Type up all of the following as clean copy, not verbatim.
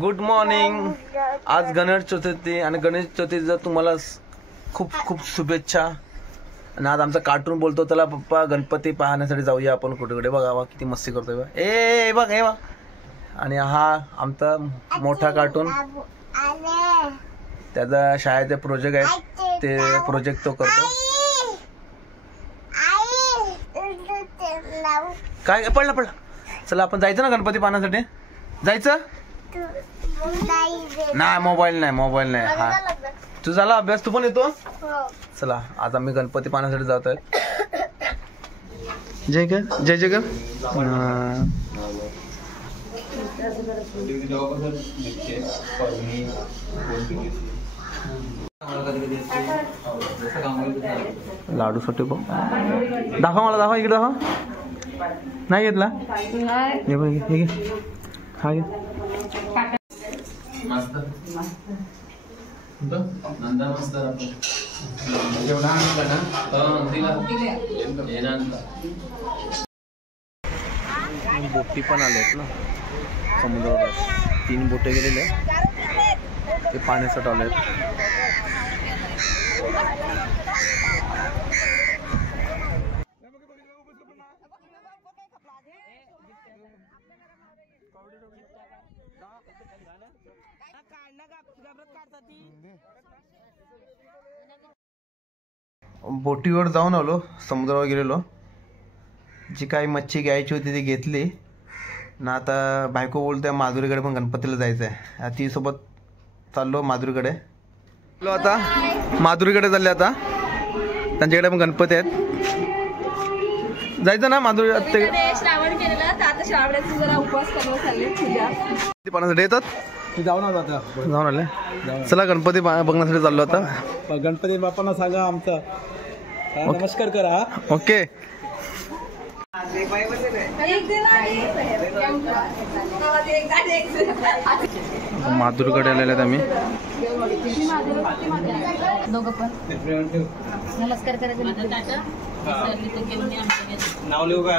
Good morning. आज गणेश चतुर्थी आणि गणेश चतुर्थीचा तुम्हाला खूप खूप शुभेच्छा. आणि आज आमचा कार्टून बोलतो, त्याला पप्पा गणपती पाहण्यासाठी जाऊया आपण कुठेकडे. बघा किती मस्ती करतोय बघ. ए बघ हे बघ. आणि हा आमचा मोठा कार्टून, त्याचा शाळेचे प्रोजेक्ट आहेत, ते प्रोजेक्ट तो करतो. काय पडलं पडलं. चला आपण जायचं ना गणपती पाहण्यासाठी. जायचं नाही. मोबाईल नाही. हा तू झाला अभ्यास, तू पण येतो. चला आज आम्ही गणपती पाहण्यासाठी जात आहे. जय जय लाडू साठी दाखव मला, दाखव इकडे दाखव. नाही घेतला हा घे. बोटी पण आलेत ना समुद्रावर. 3 बोटे गेलेले, ते पाण्यासाठी आले. बोटीवर जाऊन आलो, समुद्रावर गेलेलो. जी काही मच्छी घ्यायची होती ती घेतली ना. आता बायको बोलते माधुरीकडे पण गणपतीला जायचं आहे. ती सोबत चाललो माधुरीकडे. आता माधुरीकडे चालले, आता त्यांच्याकडे पण गणपती आहेत. जायचं ना माधुरी. येतात जाऊन आले. चला गणपती बघण्यासाठी चाललो आता. गणपती बाप्पांना सांगा आमचा नमस्कार करा. ओके. माधुरीकडे आलेले आहेत आम्ही. नमस्कार करायचं. नाव लिहू का?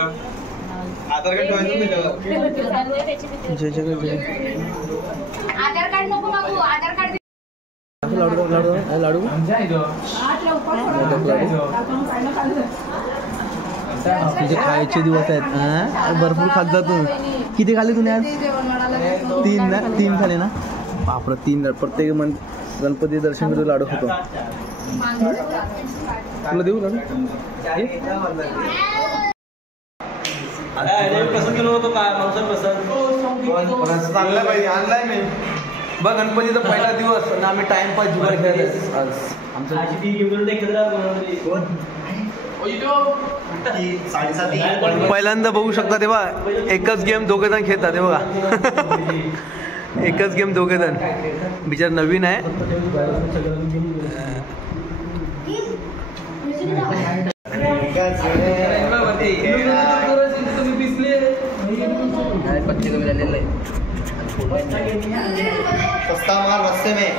आधार कार्ड आधार कार्ड नको मागू. आधार कार्ड लाडू तुझे खायचे दिवस आहेत. भरपूर खात जा तू. किती खाल्ले तुम्ही आज? 3 खाले ना. बापरे 3. प्रत्येक गणपती दर्शन करून लाडू खातो. तुला देऊ लाडू? पसंत केलं होतं का? चांगला पाहिजे. आणलाय मी बघ. गणपतीचा पहिला दिवस आणि आम्ही टाइमपास जुगार खेळत आज. पहिल्यांदा बघू शकता तेव्हा एकच गेम दोघे जण खेळतात. ते बघा एकच गेम दोघे जण. बिचार नवीन आहे. सस्ता माल रस्ते में.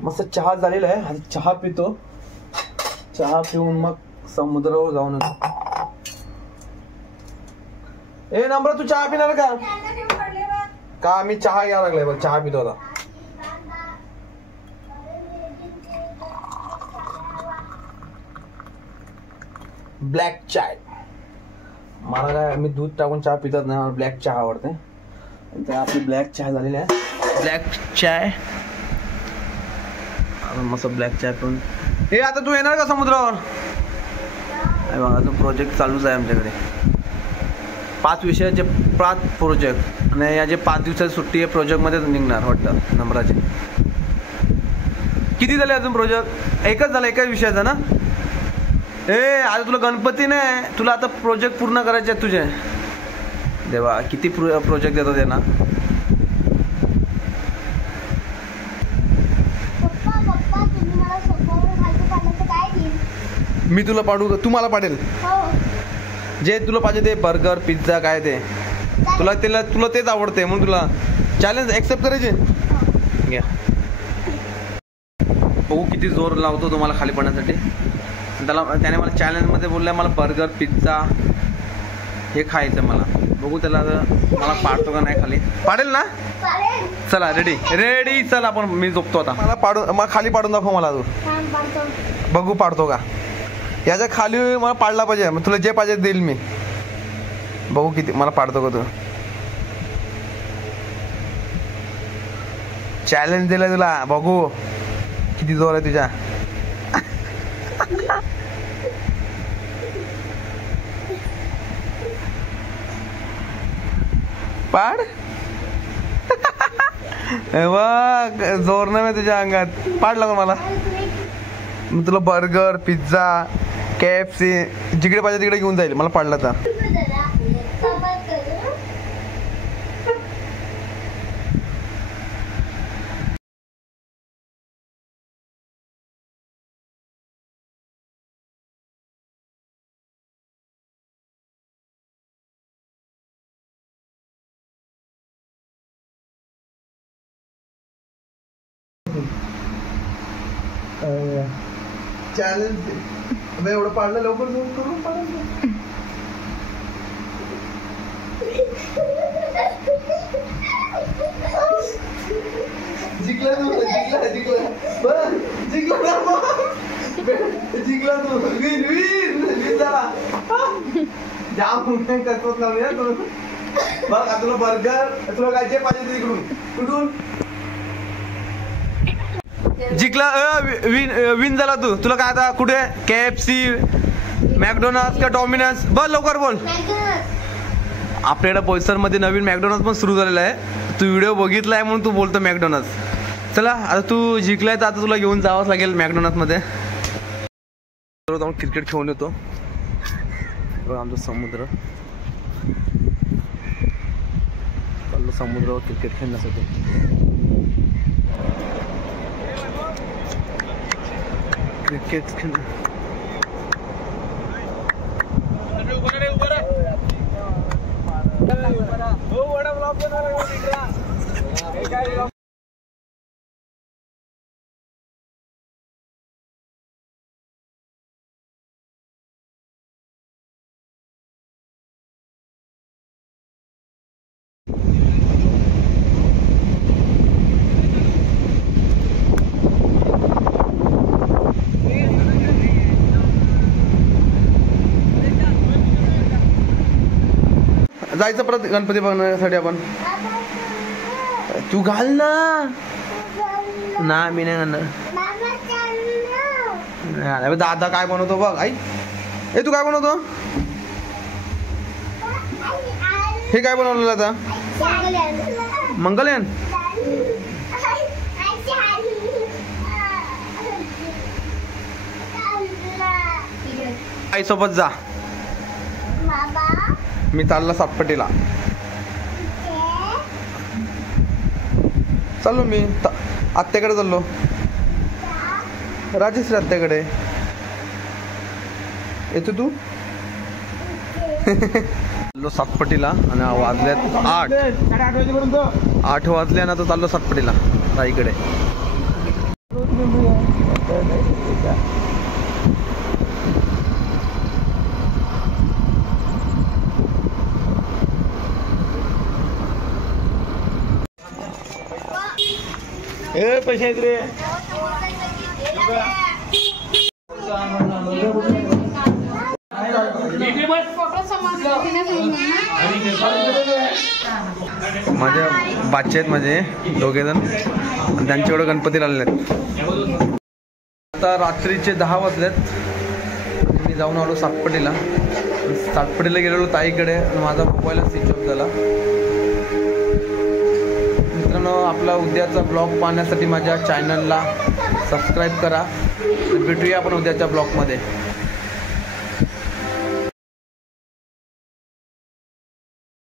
मस्त चहा झालेला आहे. आता चहा पितो. चहा पिऊन मग समुद्रावर जाऊन येतो. ए नम्र, तू चहा पिणार का? का मी चहा घ्यायला लागलाय बघ. चहा पितो आता. ब्लॅक चाय. मला काय, मी दूध टाकून चहा पितात नाही. मला ब्लॅक चहा आवडते. तर आपली ब्लॅक चहा झालेली आहे. ब्लॅक चाय मस्त. ब्लॅक चाय पिऊन. हे आता तू येणार का समुद्रावर? बघा अजून प्रोजेक्ट चालूच आहे आमच्याकडे. 5 विषयाचे 5 प्रोजेक्ट. आणि या जे 5 दिवसाची सुट्टी आहे प्रोजेक्टमध्येच निघणार वाटतं नंबराचे. किती झाले अजून प्रोजेक्ट? एकच झाला, एकाच विषयाचा ना. आता तुला गणपती नाही, तुला आता प्रोजेक्ट पूर्ण करायचे आहेत तुझे. देवा किती प्रोजेक्ट देतात ना. मी तुला पाडू का? तू मला पाडेल. जे तुला पाहिजे ते बर्गर पिझ्झा काय ते तुला तेच आवडते म्हणून तुला चॅलेंज ऍक्सेप्ट करायचे. घ्या बघू किती जोर लावतो तुम्हाला खाली पडण्यासाठी. त्याने मला चॅलेंजमध्ये बोललाय मला बर्गर पिझ्झा हे खायचं मला. बघू त्याला आता मला पाडतो का नाही खाली. पाडेल ना. चला रेडी रेडी. चला आपण मी झोपतो आता. मला खाली पाडून दाखव मला तू. बघू पाडतो का. याच्या खाली मला पाडला पाहिजे. मग तुला जे पाहिजे देईल मी. बघू किती मला पाडतो का तू. चॅलेंज दिलं तुला. बघू किती जोर आहे तुझ्या. पाड. जोर नाही तुझ्या अंगात. पाड लागून मला. मग तुला बर्गर पिझ्झा KFC जिकडे पाहिजे तिकडे घेऊन जाईल. मला पाडला तर. चॅलेंज एवढं पाडलं लवकर जाऊन करून पाडायचं. जिंकला तू. जिंकला जिंकला बरं. जिंकला तू. विन विन विन झाला. जाम करतोच लावली तू. बघ तुला बर्गर तुला काय जे पाहिजे तिकडून कुठून. जिंकला. विन विन झाला तू. तुला काय आता कुठे KFC मॅकडोनल्ड्स का डॉमिनोज. बस लवकर बोल. आपल्याकडे बोईसरमध्ये नवीन मॅकडोनल्ड्स पण सुरू झालेलं आहे. तू व्हिडिओ बघितलाय म्हणून तू बोलतो मॅकडोनल्ड्स. चला आता तू जिंकलाय तर आता तुला घेऊन जावंच लागेल मॅकडोनल्ड्समध्ये. जाऊन क्रिकेट खेळून येतो. आमचा समुद्र चाललो समुद्रावर क्रिकेट खेळण्यासाठी. क्रिकेट खेळ. जायचं परत गणपती बघण्यासाठी आपण. तू घाल ना. ना मी नाही घालणार. दादा काय बनवतो बघ. आई ए तू काय बनवतो. हे काय बनवलेलं आता. मंगलयान. आई सोबत जा. मी चालला सातपटीला. चाललो मी आत्याकडे चाललो. राजश्री आत्याकडे. येतो तू. चाललो सातपटीला आणि वाजल्यात 8 वाजले ना. तो चाललो सातपटीला ताईकडे. पैसे आहेत रे. माझ्या बाचे आहेत माझे दोघे जण. त्यांच्याकडे गणपती आलेले आहेत. आता रात्रीचे 10 वाजलेत. मी जाऊन आलो सातपटीला. सातपटीला गेलेलो ताईकडे. माझा मोबाईल स्विच ऑफ झाला. मित्रांनो आपला उद्याचा ब्लॉग पाहण्यासाठी माझ्या चॅनलला सबस्क्राईब करा. भेटूया आपण उद्याच्या ब्लॉगमध्ये.